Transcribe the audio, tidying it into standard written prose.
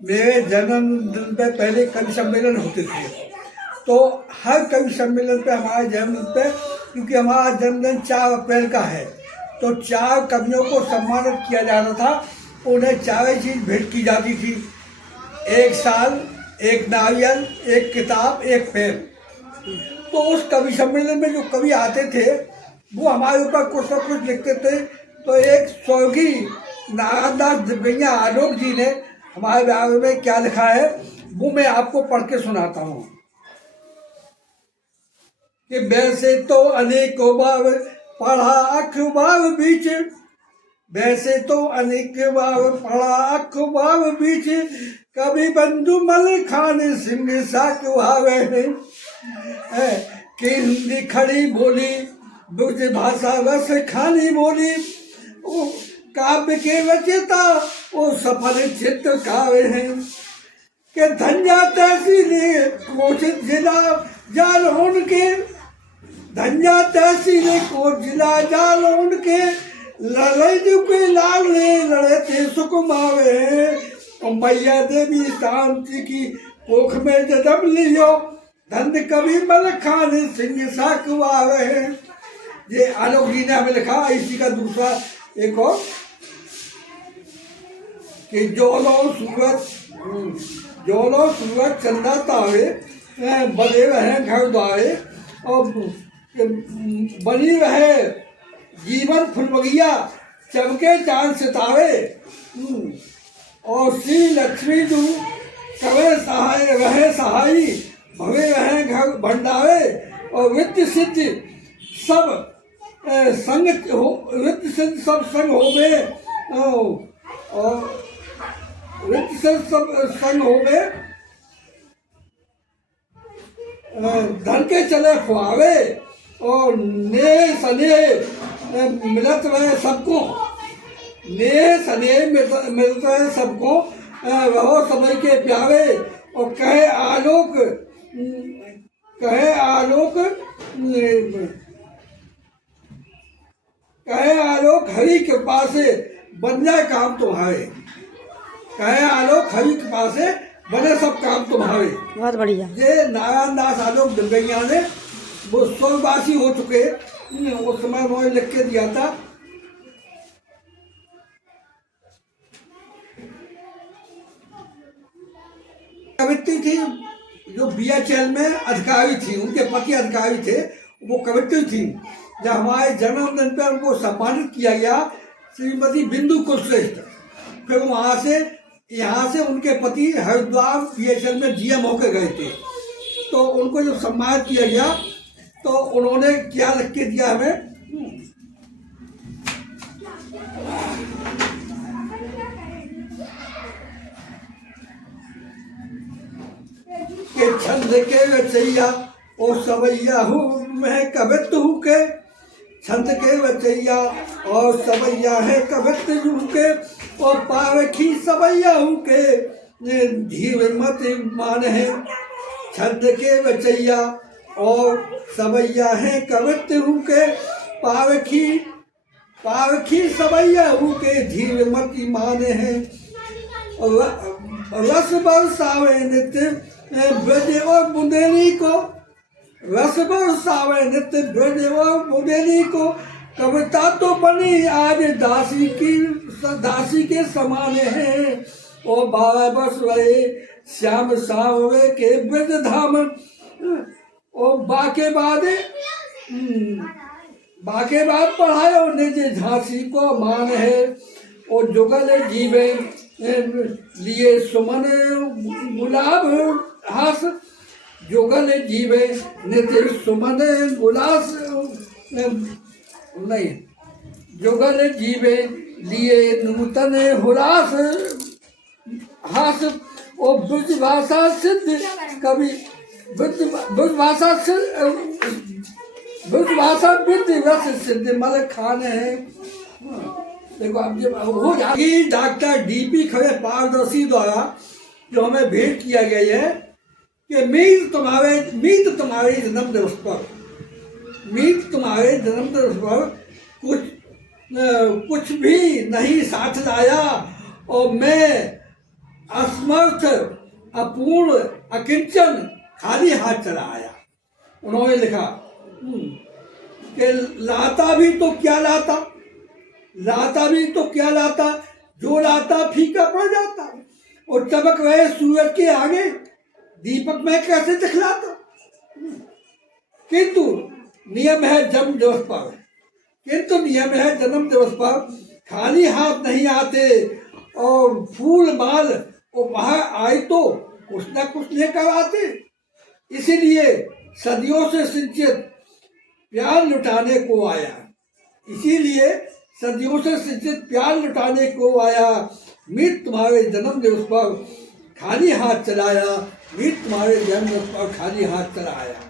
मेरे जन्मदिन पे पहले कवि सम्मेलन होते थे, तो हर कवि सम्मेलन पे हमारे जन्मदिन पे, क्योंकि हमारा जन्मदिन 4 अप्रैल का है, तो 4 कवियों को सम्मानित किया जाता था। उन्हें 4 चीज़ भेंट की जाती थी, एक साल, एक नारियल, एक किताब, एक पेन। तो उस कवि सम्मेलन में जो कवि आते थे वो हमारे ऊपर कुछ न कुछ लिखते थे। तो एक स्वर्गीय नारायणदास दिव्यैया आलोक जी ने हमारे बारे में क्या लिखा है वो मैं आपको पढ़ के सुनाता हूँ कि वैसे तो अनेकों बार पढ़ा अखबार बीच, वैसे तो अनेक बार पढ़ा अखबार बीच, कभी बंधु मल खान सिंह सा क्यों है कि हिंदी खड़ी बोली ब्रज भाषा रस खानी बोली। वो काव्य के रचयिता वो सफल चित्रकार हैं कि धन्या तहसील कोच जिला जालौन के, धन्या तहसील कोच जिला जालौन के, लड़े के लाले लड़ते सुकुमारे हैं। मैया देवी शांति की कोख में जन्म लियो, धन्य कवि मल खान सिंह साकुआवे हैं। ये आलोक जी ने हमें लिखा। इसी का दूसरा एक और कि जोलो सूरत चंदा तारे बने रहे घर द्वारे, और बनी रहे जीवन फुलबगिया चमके चांद सितारे, और श्री लक्ष्मी दू कवे सहाय रहे सहाई, भवे रहे घर भंडारे, और वित्त सिद्धि सब संग हो, वित्त सिद्धि सब संग हो गए, और वित्त सिद्धि सब संग हो गए, धन के चले खुआवे, और ने सने मिलत रहे सबको, ने सने मिलत रहे सबको, रहो समय के प्यारे, और कहे आलोक हरि कृपा से बन जाए काम तुम्हारे, कहे आलोक हरि कृपा से बने सब काम तुम्हारे। बहुत बढ़िया। ये नारायणदास आलोक दिव्यैया ने, वो स्वर्गवासी हो चुके, उस समय उन्होंने लिख के दिया था। कवित्री थी जो BHL में अधिकारी थी, उनके पति अधिकारी थे, वो कवित्री थी। जब हमारे जन्मदिन पर उनको सम्मानित किया गया, श्रीमती बिंदु कुलश्रेष्ठ, फिर यहाँ से उनके पति हरिद्वार BHL में GM होकर गए थे। तो उनको जब सम्मानित किया गया तो उन्होंने क्या लिख के दिया हमें कि छंद के रचैया ओ सवैया हूँ मैं कवित्व हूँ के, छंद के रचैया और सवैया है कवित्व हूँ के, और पारखी सवैया हूँ के धीर मत मान है। छंद के रचैया और सवैया है कवित्व हूँ के, पारखी सवैया हूँ के धीर मत मान है। रस बरसावे नित्य ब्रज और बुंदेली को, रस बरसावे नित्य ब्रज और बुंदेली को, कविता तो बनी आज दासी के समान है। और 12 वर्ष रहे श्याम सावरे के ब्रज धाम, और बाके बाद पढ़ायो निज झांसी को मान है। और जुगल जीवे लिए सुमन गुलाब हास, जुगल जीवे नित्य सुमन गुलास नहीं, जुगल जीवे लिए नूतन हुलास हास। और ब्रज भाषा सिद्ध कवि, ब्रज भाषा विद्ध रस सिद्ध मल खान है। देखो अब जब हो जाएगी डॉक्टर DP खरे पारदर्शी द्वारा जो हमें भेंट किया गया है कि मीत तुम्हारे जन्मदिवस पर कुछ भी नहीं साथ लाया, और मैं असमर्थ, अपूर्ण, अकिंचन, खाली हाथ चला आया। उन्होंने लिखा कि लाता भी तो क्या लाता, लाता भी तो क्या लाता, जो लाता फीका पड़ जाता, और चमक रहे सूरज के आगे दीपक में कैसे दिखलाता। किंतु नियम है जन्म दिवस पर, किंतु नियम है जन्म दिवस पर खाली हाथ नहीं आते, और फूल माल उपहार आए तो कुछ न कुछ लेकर आते। इसीलिए सदियों से सिंचित प्यार लुटाने को आया, इसीलिए सदियों से सिंचित प्यार लुटाने को आया। मीत तुम्हारे जन्म दिवस पर खाली हाथ चलाया, मीत तुम्हारे जन्म दिवस पर खाली हाथ चलाया।